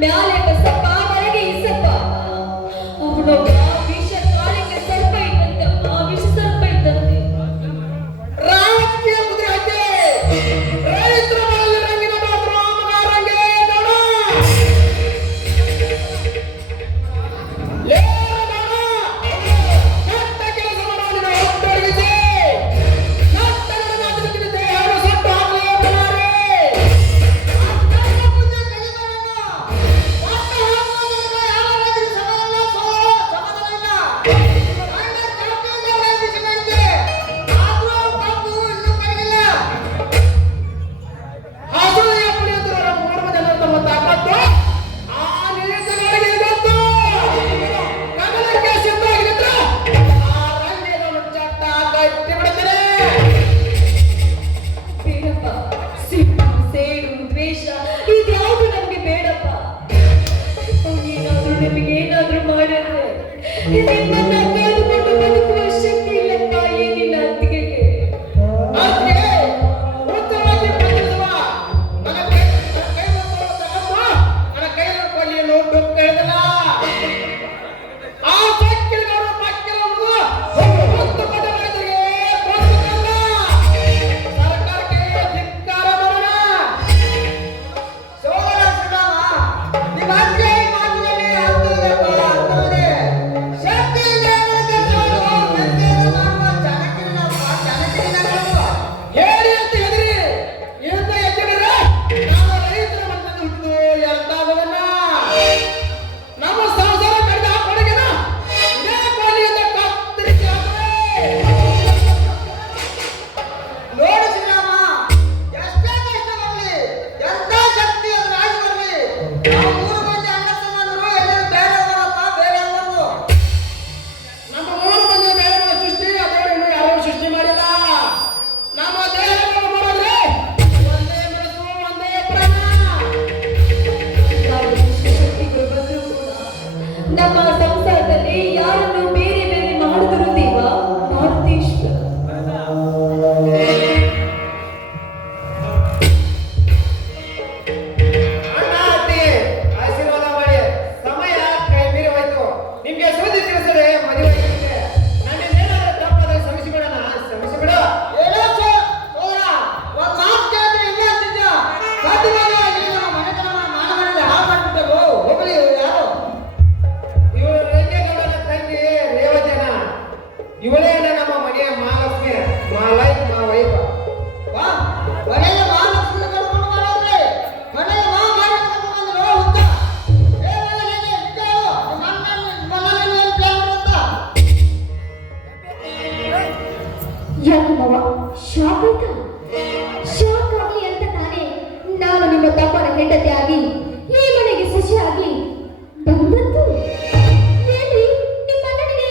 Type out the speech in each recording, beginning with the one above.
ಮ್ಯಾಲೆ ಬಸಪ್ಪ ಹೊರಗೆ ಇಸಪ್ಪ. ಅವನೊಬ್ಬ ವಿಷ ಕಾಲಿಗೆ ಸರ್ಪ ಇದ್ದಂತೆ, ವಿಷ ಸರ್ಪ ಇದ್ದಂತೆ. ರಾಜಕೀಯ ಮುದ್ರೆ ಹಚ್ಚೆ ರೈತರ ಮೇಲೆ ರಂಗಿನ ಮಾತ್ರ ರಂಗೇ ಗೌಡ. ಲೇ ಗೌಡ, ಕೆಟ್ಟ ಕೆಲಸ ಮಾಡೋದಿನ ಒಟ್ಟೊಡಗಿಸಿ ನತ್ತಗಳ ಮಾತುಕತೆ ದೇಹವನ್ನು ಸೊಟ್ಟು ಹಾಕಲೇ ಬಿಡಾರೆ. ಅಷ್ಟರ ಪೂಜೆ ಕಲಿಬರನ್ನ ಒಟ್ಟ ಹಾಕುವುದರಿಂದ ಯಾವ ರೈತರಿಗೆ ಸಮಾಧಾನ ಸಮಾಧಾನ ಇಲ್ಲ. ಜಾತಿಯಿಂದ ನಡೆಸಿದಂತೆ ಆದ್ರೂ ಅವ್ರ ತಪ್ಪು ಇನ್ನೂ ಕರಗಿಲ್ಲ. ಅಸೂಯೆ ಪುಡಿಯುತ್ತಿರುವ ಮೂರು ಮಂದಿ ಎಲ್ಲರೂ ತಮ್ಮ ತಾಕತ್ತು ಆ ನೀಚಗಳಿಗೆ ಗೊತ್ತು. ಕಮಲಕ್ಕೆ ಸಿದ್ಧವಾಗಿದ್ದರೆ ಆ ರಂಗೇಗೌಡ ಚಟ್ಟ ಕಟ್ಟಿ ಬಿಡುತ್ತಾರೆ. ಬೇಡಪ್ಪ, ಸಿಟ್ಟು, ಸೇಡು, ದ್ವೇಷ ಇದ್ಯಾವುದು ನಮಗೆ ಬೇಡಪ್ಪ. ಏನಾದ್ರೂ ನಿಮಗೇನಾದ್ರೂ ಮಾಡಿದ್ರೆ ನಿಮ್ಮನ್ನ ಕಳೆದುಕೊಂಡು ಬದುಕುವ ಶಕ್ತಿ ಇಲ್ಲಪ್ಪ ಏನಿಲ್ಲ ಅತ್ತಿಗೆಗೆ. ಅದಕ್ಕೆ ಉತ್ತರವಾಗಿ ಪ್ರತಿನಿಧಿಸುವ ನನ್ನ ಕೈ ಮುತ್ತುವ ತಗೊಂಡು ನನ್ನ ಕೈಯಲ್ಲಿ ಕೊಲ್ಲಿ ನೋಟು ಕೇಳಿದಲ್ಲ. ಆ ಸಕ್ಕಿಲವರು ಪಕ್ಕಿಲವರು ಹೊತ್ತು ಕೊಟ್ಟ ರೈತರಿಗೆ ಪ್ರೋತ್ಸಾಹ ಸರ್ಕಾರಕ್ಕೆ ಧಿಕ್ಕಾರ ಮಾಡೋಣ. ಸೋದರ ಶ್ರೀರಾಮ, ನಿಮ್ಮ ಅಜ್ಜಿ ಮಾತಿನಲ್ಲಿ ಅರ್ಥವಿದೆ. ಶಕ್ತಿ ಇದೆ ಅನ್ನೋದಕ್ಕೆ ನಾವು ಮೆಚ್ಚುಗೆ ಮಾಡುವ ಚಾಣಕ್ಯನಲ್ಲ. ಹೇಳಿ ಅಂತ ಹೆದರಿ ಇಂಥ ಎಚ್ಚರಿದ್ರೆ ನಾವು ರೈತರ ಮನಸ್ಸನ್ನು ಹುಟ್ಟಿದು ಎಲ್ತಾಗದನ್ನ ನಮ್ಮ ಸಂಸಾರ ಕಡಿದ ಕೊಡಗಿನ ಇದೇ ಕೋಲಿಯಿಂದ ಕತ್ತರಿಸಿ ಹಾಕುವೆ. ನೋಡು ಶ್ರೀರಾಮ, ಎಷ್ಟೇ ಕಷ್ಟ ಬರಲಿ, ಎಂತ ಶಕ್ತಿ ಅದ್ರ ಆಗಿ ಬರಲಿ, ನಾವು ಮೂರು ಮಂದಿ ಅಣ್ಣ ತಮ್ಮಂದಿರು ಎಲ್ಲರೂ ಬೇರೆ ಬರಪ್ಪ, ಬೇರೆ ಬರೋದು. ನಮ್ಮ ಮೂರು ಮಂದಿ ಬೇರೆ ಸೃಷ್ಟಿ ಅದೇ ಇನ್ನು ಯಾರೋ ಸೃಷ್ಟಿ ಮಾಡಿದ. ನಮ್ಮ ದೇಹವನ್ನು ನೋಡಿದ್ರೆ ಒಂದೇ ಮನಸ್ಸು, ಒಂದೇ ಪ್ರಾಣ. ನಾವು ಎಷ್ಟು ಶಕ್ತಿಗಳು ಬಂದರೂ ಕೂಡ ನಮ್ಮ ಸಂಸಾರದಲ್ಲಿ ಯಾರನ್ನು ಬೇರೆ ಬೇರೆ ಮಾಡಿದರು ದೇವ ಮಾರುತೇಶ್ವರ. ಅಣ್ಣ ಅತ್ತಿ ಆಶೀರ್ವಾದ ಮಾಡಿ. ಸಮಯ ಕೈ ಮೀರಿ ಹೋಯ್ತು. ನಿಮ್ಗೆ ಸುದ್ದಿ ತಿಳಿಸದೆ ಮದುವೆ ಆಗಿದೆ. ನನ್ನಿಂದ ಏನಾದರೂ ತಪ್ಪಾದ್ರೆ ಕ್ಷಮಿಸಿಬಿಡೋಣ, ಕ್ಷಮಿಸಿಬಿಡ. ಏನೋ ಸೋದರ, ಒಂದು ಮಾತು ಕೇಳಿದ್ರೆ ಇಲ್ಲೇ ಅಂತಿದ್ದ. ಸಾಧ್ಯವಾಗ ನೀನು ನಮ್ಮ ಮನೆತನ ಮಾನವನಲ್ಲಿ ಹಾಳು ಮಾಡ್ಬಿಟ್ಟವು. ಹೋಗಲಿ ಯಾರು ಇವಳು ರಂಗೇಗೌಡನ ತಂಗಿ ರೇವತಿನ. ಇವಳೇ ನಮ್ಮ ಮನೆಯ ಮಹಾಲಕ್ಷ್ಮಿ, ಮಾ ಲೈಫ್ ಮಾ ವೈಫ. ವಾ ಮನೆಯ ಮಹಾಲಕ್ಷ್ಮಿ ಕರ್ಕೊಂಡು ಬರೋದ್ರೆ ಮನೆಯ ಮಹಾಭಾರತ ಕರ್ಕೊಂಡು ಬಂದ್ರು ಹುತ್ತ. ಏ ಮನೆಗೆ ಇದ್ದಾಳು ಮನೆಯಲ್ಲಿ ಏನು ಪ್ಲಾನ್ ಮಾಡುತ್ತಾ? ಯಾಕಮ್ಮವ ಶಾಕ್ ಆಯ್ತಾ? ಶಾಕ್ ಆಗಲಿ ಅಂತ ತಾನೇ ನಾನು ನಿಮ್ಮ ತಮ್ಮನ ಹೆಂಡತಿಯಾಗಿ ಈ ಮನೆಗೆ ಸೊಸೆಯಾಗಿ ಬಂದದ್ದು. ಹೇಳಿ, ನಿಮ್ಮ ಅಣ್ಣನಿಗೆ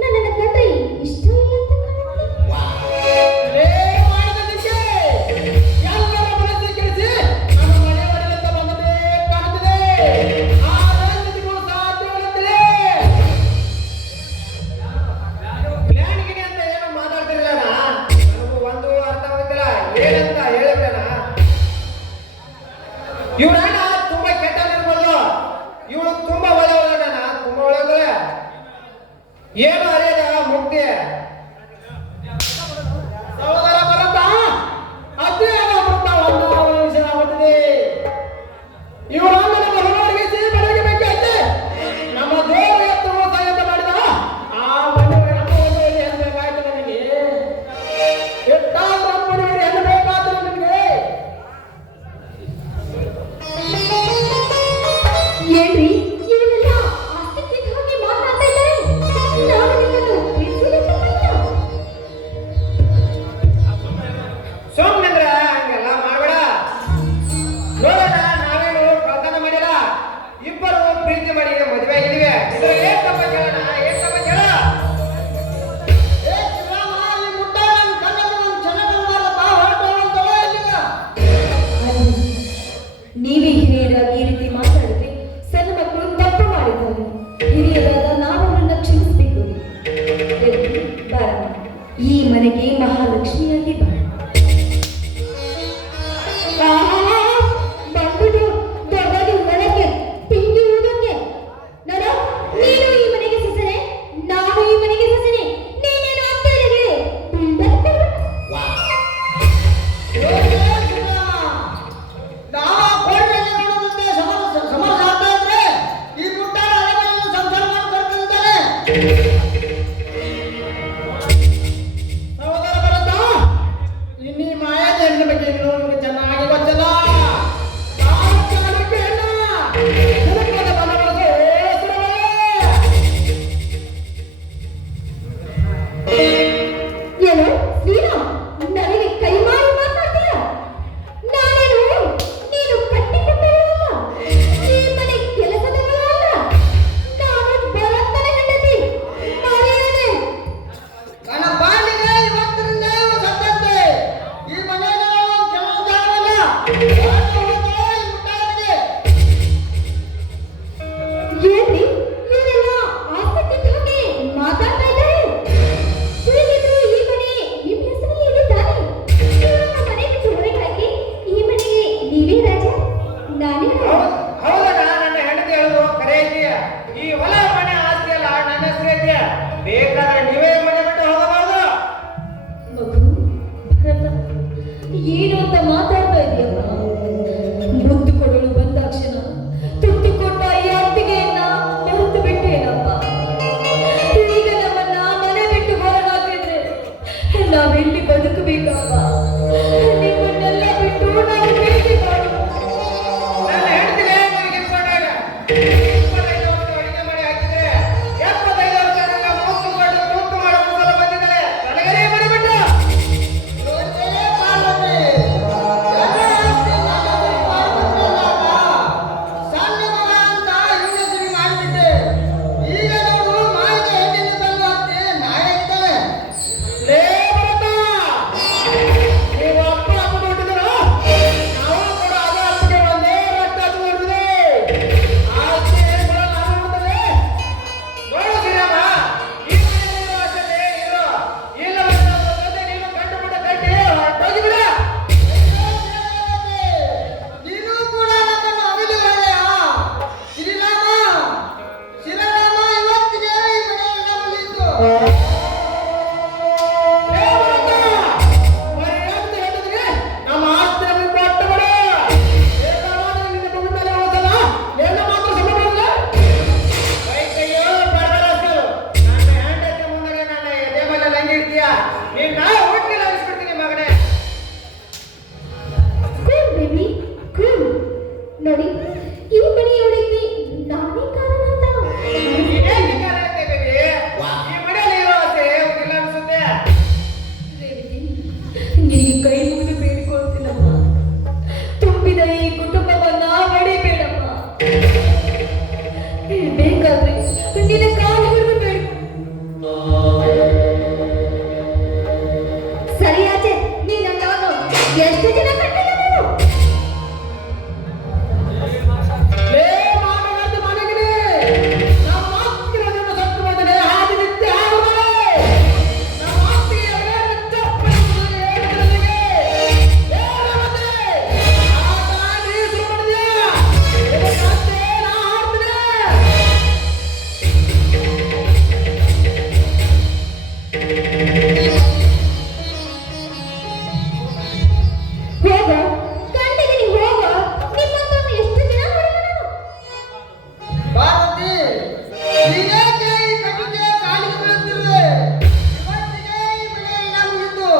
ನನ್ನನ್ನು ಕಂಡ್ರೆ ಇಷ್ಟ ಇಲ್ಲ ಅಂತ ಕಾಣುತ್ತೆ. ಲೇ ಮಾಡಿದ್ದಕ್ಕೆ ಎಲ್ಲರ ಮನಸ್ಸು ಕೆಡಿಸಿ ನಮ್ಮ ಮನೆ ಒಳಗೆ ಬಂದದೇ ಕಾಣುತ್ತಿದೆ. ಆ ರಂಗದಿಗೂ ಸಾಧ್ಯವಾಗುತ್ತಿದೆ. ಪ್ಲಾನ್ ಗಿನಿ ಅಂತ ಏನು ಮಾತಾಡ್ತಿರಲ್ಲ, ನನಗೂ ಒಂದು ಅರ್ಥವಾಗುತ್ತಿಲ್ಲ. ಏನಂತ ಹೇಳಿದ್ರಣ, ಇವ್ರ ಅಣ್ಣ ತುಂಬಾ ಕೆಟ್ಟನಿರ್ಬೋದು, ಇವಳು ತುಂಬಾ ಒಳ್ಳೆಯವಳಣ್ಣ, ತುಂಬಾ ಒಳ್ಳೆಯವಳೆ. ಏನು ಅರಿಯದ ಮುಕ್ತಿ. ಸಹೋದರ ಭರತ, ಅಧ್ಯಯನ ಬರುತ್ತಾ ಒಂದು ವಿಷಯ ಆಗುತ್ತದೆ. ಇವರನ್ನು ನಮ್ಮ ಹೊರವರಿಗೆ ಸಿಹಿ ಬೆಳಗ್ಗೆ ಬೇಕಾಯ್ತೆ. ನಮ್ಮ ದೇವ ಎತ್ತುವ ಸಹಾಯ ಮಾಡಿದ ಆ ಮನೆಗೆ ನಮ್ಮ ಒಂದು ಹೆಣ್ಣು ಬೇಕಾಯ್ತು ನನಗೆ. ಎಷ್ಟಾದ್ರೂ ನಮ್ಮ ಮನೆಗೆ ಹೆಣ್ಣು ಬೇಕಾಯ್ತು ನನಗೆ. ಹೆಣ್ಣು ನಿಮಗೆ ಚೆನ್ನಾಗಿ ಗೊತ್ತಲ್ಲ. ನಾನು ಚಾಣಕ್ಯ ಹೆಣ್ಣ. ಹುಡುಕದ ಬಲ ಬಳಸಿ ಓಡಿಸುವವಳೆ. ಏನು ಶ್ರೀರಾಮ್, ನನಗೆ ಕೈ ಮಾಡಿ ಮಾತಾಡ್ತೀಯ? ನಾನೇನು ನೀನು ಕಟ್ಟಿಕೊಂಡವಳಲ್ಲ, ಈ ಮನೆ ಕೆಲಸದವಳಲ್ಲ. ನಾನು ಭರತನ ಹೆಂಡತಿ. ಮರೆಯದೆ. ನನ್ನ ಬಾಳಿಗೆ ಇವತ್ತಿನಿಂದ ಇವರು ಸತ್ತಂತೆ. ಈ ಮನೆಯಲ್ಲಿ ನಾವು ಕೆಲವು ಜಾಗವಲ್ಲ. ಏನ್ರಿ ಇವರೆಲ್ಲ ಆಸ್ಪತ್ರೆ ಹಾಗೆ ಮಾತಾಡ್ತಾ ಇದ್ದಾರೆ? ಹೇಗಿದ್ರು ಈ ಮನೆ ನಿಮ್ಮ ಹೆಸರಲ್ಲಿ ಇದೆ ತಾನೆ? ಇವ್ರನ್ನ ಮನೆ ಬಿಟ್ಟು ಹೊರಗೆ ಹಾಕಿ ಈ ಮನೆಗೆ ನೀವೇ ರಾಜ, ನಾನೇ ರಾಣಿ. ಹೌದಣ್ಣ, ನನ್ನ ಹೆಂಡತಿ ಹೇಳಿದ್ರು ಕರೆ ಐತಿ. ಈ ಹೊಲ ಮನೆ ಆಸ್ತಿ ಅಲ್ಲ, ನನ್ನ ಹೆಸರು ಐತಿ. ಬೇಕಾದ್ರೆ ನೀವೇ ಮನೆ ಬಿಟ್ಟು ಹೋಗಬಾರ್ದು. ಮಗು ಭರತ, ಏನು ಅಂತ ಮಾತಾಡ್ತಾ ಇದೆಯಪ್ಪ? ಮುದ್ದು ಕೊಡಲು ಬಂದಾಕ್ಷಣ ತುತ್ತು ಕೊಟ್ಟ ಈ ಅತ್ತಿಗೆಯನ್ನ ಮರೆತು ಬಿಟ್ಟೇನಪ್ಪ. ಈಗ ನಮ್ಮನ್ನ ಮನೆ ಬಿಟ್ಟು ಹೊರಗಾಕಿದ್ರೆ ನಾವೆಲ್ಲಿ ಬದುಕಬೇಕಪ್ಪ? ನಿಮ್ಮನ್ನೆಲ್ಲ ಬಿಟ್ಟು ನಾವು ಹೇಗೆ ಮಾಡೋದು? ನನ್ನ ಹೆಂಡತಿಗೆ ನಿಮಗೆ ಇಟ್ಕೊಂಡಾಗ 25 ವರ್ಷ ಅಡಿಗೆ ಮಾಡಿ ಹಾಕಿದ್ರೆ 75 ವರ್ಷ ನನ್ನ ಮೂಸು ಕೊಟ್ಟು ತೂತು ಮಾಡೋ ಮುಸಲ ಬಂದಿದ್ದಾರೆ. ನನಗೇ ಮನೆ ಬಿಟ್ಟು ಸಣ್ಣ ಮಗ ಅಂತ ಹೆಂಗಸರಿ ಮಾಡಿಬಿಟ್ಟೆ. ಈಗ ನೋಡು ಮಾಯಿದ ಹೆಣ್ಣಿನ ತಂದು ಹತ್ತಿ ನಾಯ ಇದ್ದಾವೆ. ಲೇ ಭರತ, ನೀವು ಅಪ್ಪ ಅಪ್ಪ ಹೊಟ್ಟಿದ್ದೀರಾ? ನಾವು ಕೂಡ ಅದೇ ಅಪ್ಪಗೆ ಒಂದೇ ರಕ್ತ ಹಚ್ಚಿಕೊಂಡಿದ್ವಿ. ಆಸ್ತಿ ಏನು ಬರಲ್ಲ ನಾವು ಮುಂದೆ. ನೋಡು ಶ್ರೀರಾಮ, ಈ ಮನೆಯಲ್ಲಿರೋ ಅಷ್ಟೇ ಇರು. ಇಲ್ಲವಾದ್ರೆ ಅವ್ರ ಜೊತೆ ನೀನು ಗಂಟು ಮುಟ್ಟ ಕಟ್ಟಿ ಹೊರಟೋಗಿಬಿಡ. ನೀನು ಕೂಡ ನಮ್ಮನ್ನು ಅಗಲಿ ಒಳ್ಳೆಯ ಶ್ರೀರಾಮ. ಶ್ರೀರಾಮ ಇವತ್ತಿಗೆ ಈ ಮನೆಯೆಲ್ಲ ಮುಗಿಯಿತು. ಲೇ ಭರತ, ಮರ್ಯಾದೆ ಹೇಳಿದ್ರೆ ನಮ್ಮ ಆಸ್ತಿಯನ್ನು ಕೊಟ್ಟು ಬಿಡು. ಬೇಕಾದ್ರೆ ನಿನ್ನ ಮಗನ ಮೇಲೆ ಹೋಗಲ್ಲ, ಎಲ್ಲ ಮಾತ್ರ ಸಮ ಮಾಡಲ್ಲ. ಕೈಯೋ ಬರಬರಸ್ಕರು. ನನ್ನ ಹೆಂಡತಿ ಮುಂದೆ ನನ್ನ ಎದೆ ಮೇಲೆ ಲಂಗಿ ಇಡ್ತೀಯ. ನಿನ್ನ ಹುಟ್ಟಿ ಲಂಗಿಸ್ಬಿಡ್ತೀನಿ ಮಗನೇ. Cool baby, cool. ನೋಡಿ, ಈ ಮನೆಯೊಳಗೆ ನಾನೇ ಕಾರಣ ಅಂತ. ಇದೇನು ವಿಚಾರ ಐತೆ ಬೇಬಿ? ಈ ಮನೆಯಲ್ಲಿ ಇರೋ ಆಸೆ ಅವ್ರಿಗಿಲ್ಲ ಅನ್ಸುತ್ತೆ. ರೇವತಿ, ನಿನಗೆ ಕೈ ಮುಗಿದು ಬೇಡಿಕೊಳ್ತೀನಮ್ಮ. ತುಂಬಿದ ಈ ಕುಟುಂಬವನ್ನ ಹೊಡಿಬೇಡಮ್ಮ. ಬೇಕಾದ್ರೆ ನಿನ್ನ ಕಾಲು ಹಿಡಿದು ಬೇಡಿಕೊ. ಸರಿಯಾಚೆ ನಿನ್ನ ನಾನು ಎಷ್ಟು ಜನ ಕಟ್ಟಿಲ್ಲ ನಾನು? ಲೇ ಮಾನವರ್ತಿ ಮನೆಗಿದೆ. ನಮ್ಮ ಆಸ್ತಿಗಳನ್ನು ಸತ್ತು ಬಂದರೆ ಹಾದಿ ನಿತ್ಯ ಆಗುತ್ತದೆ. ನಮ್ಮ ಆಸ್ತಿಗೆ ಅವರೇ ಚಪ್ಪಲಿ ಮುರಿದು ಹೇಳಿದನಿಗೆ. ಏ ರಮತೆ, ಆ ತಾಯಿ ಸುಮ್ಮನಿದೆಯಾ? ಇದಕ್ಕಂತೆ ನಾ ಹಾಡ್ತೀನಿ. ಹೋಗೋ, ಗಂಡಿಗೆ ನೀವು ಹೋಗೋ. ನಿಮ್ಮಂತವ್ರನ್ನ ಎಷ್ಟು ಜನ ನೋಡಿಲ್ಲ ನಾನು? ಪಾರ್ವತಿ, ನೀನೇಕೆ ಈ ಕಟ್ಟಿಗೆ ಕಾಲಿಗೆ ಬೀಳುತ್ತಿರುವೆ? ಇವತ್ತಿಗೆ ಈ ಮನೆಯೆಲ್ಲ ಮುಗಿಯಿತು.